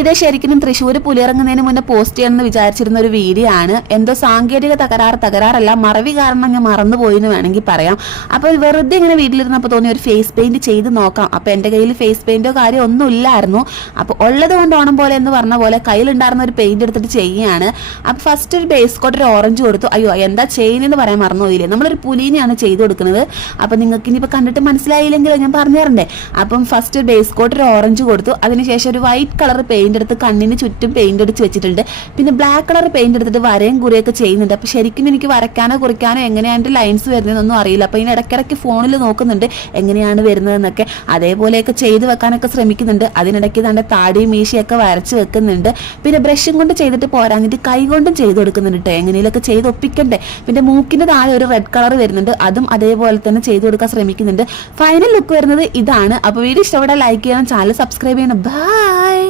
Video ശരിക്കും തൃശ്ശൂർ പുലിയിറങ്ങുന്നതിന് മുന്നേ post ചെയ്യണമെന്ന് വിചാരിച്ചിരുന്ന ഒരു വീഡിയോ ആണ്. എന്തോ സാങ്കേതിക തകരാറല്ല, മറവി കാരണം ഞാൻ മറന്നുപോയി എന്ന് വേണമെങ്കിൽ പറയാം. അപ്പോൾ വെറുതെ ഇങ്ങനെ വീട്ടിലിരുന്നപ്പോൾ തോന്നി ഒരു ഫേസ് പെയിന്റ് ചെയ്ത് നോക്കാം. അപ്പോൾ എൻ്റെ കയ്യിൽ ഫേസ് പെയിന്റോ കാര്യം ഒന്നും ഇല്ലായിരുന്നു. അപ്പോൾ ഉള്ളത് കൊണ്ട് ഓണം പോലെ എന്ന് പറഞ്ഞ പോലെ കയ്യിലുണ്ടായിരുന്ന ഒരു പെയിന്റ് എടുത്തിട്ട് ചെയ്യുകയാണ്. അപ്പോൾ ഫസ്റ്റ് ഒരു ബേസ് കോട്ട് ഒരു ഓറഞ്ച് കൊടുത്തു. അയ്യോ എന്താ ചെയ്യുന്നതെന്ന് പറയാൻ മറന്നുപോയില്ലേ, നമ്മളൊരു പുലിനെയാണ് ചെയ്ത് കൊടുക്കുന്നത്. അപ്പോൾ നിങ്ങൾക്ക് ഇനിയിപ്പോൾ കണ്ടിട്ട് മനസ്സിലായില്ലെങ്കിലോ ഞാൻ പറഞ്ഞു തരണ്ടേ. അപ്പം ഫസ്റ്റ് ബേസ് കോട്ട് ഒരു ഓറഞ്ച് കൊടുത്തു. അതിനുശേഷം ഒരു വൈറ്റ് കളർ പെയിന്റ് എടുത്ത് കണ്ണിന് ചുറ്റും പെയിന്റ് അടിച്ച് വെച്ചിട്ടുണ്ട്. പിന്നെ ബ്ലാക്ക് കളർ പെയിന്റ് എടുത്തിട്ട് വരയും കുറിയൊക്കെ ചെയ്യുന്നുണ്ട്. അപ്പോൾ ശരിക്കും എനിക്ക് വരയ്ക്കാനോ കുറിക്കാനോ എങ്ങനെയാണ് ലൈൻസ് വരുന്നതെന്നൊന്നും അറിയില്ല. അപ്പോൾ ഇതിന് ഇടയ്ക്കിടയ്ക്ക് ഫോണിൽ നോക്കുന്നുണ്ട് എങ്ങനെയാണ് വരുന്നതെന്നൊക്കെ. അതേപോലെയൊക്കെ ചെയ്ത് വെക്കാനൊക്കെ ശ്രമിക്കുന്നുണ്ട്. അതിനിടയ്ക്ക് തൻ്റെ താടിയും മീശയൊക്കെ വരച്ച് വെക്കുന്നുണ്ട്. പിന്നെ ബ്രഷും കൊണ്ട് ചെയ്തിട്ട് പോരാഞ്ഞിട്ട് കൈ കൊണ്ടും ചെയ്ത് കൊടുക്കുന്നുണ്ട് കേട്ടോ. എങ്ങനെയൊക്കെ ചെയ്ത് ഒപ്പിക്കണ്ടേ. പിന്നെ മൂക്കിൻ്റെ താഴെ ഒരു റെഡ് കളർ വരുന്നുണ്ട്. അതും അതേപോലെ തന്നെ ചെയ്ത് കൊടുക്കാൻ ശ്രമിക്കുന്നുണ്ട്. ഫൈനൽ ലുക്ക് വരുന്നത് ഇതാണ്. അപ്പോൾ വീഡിയോ ഇഷ്ടപ്പെട്ടാൽ ലൈക്ക് ചെയ്യണം, ചാനൽ സബ്സ്ക്രൈബ് ചെയ്യണം. ബൈ.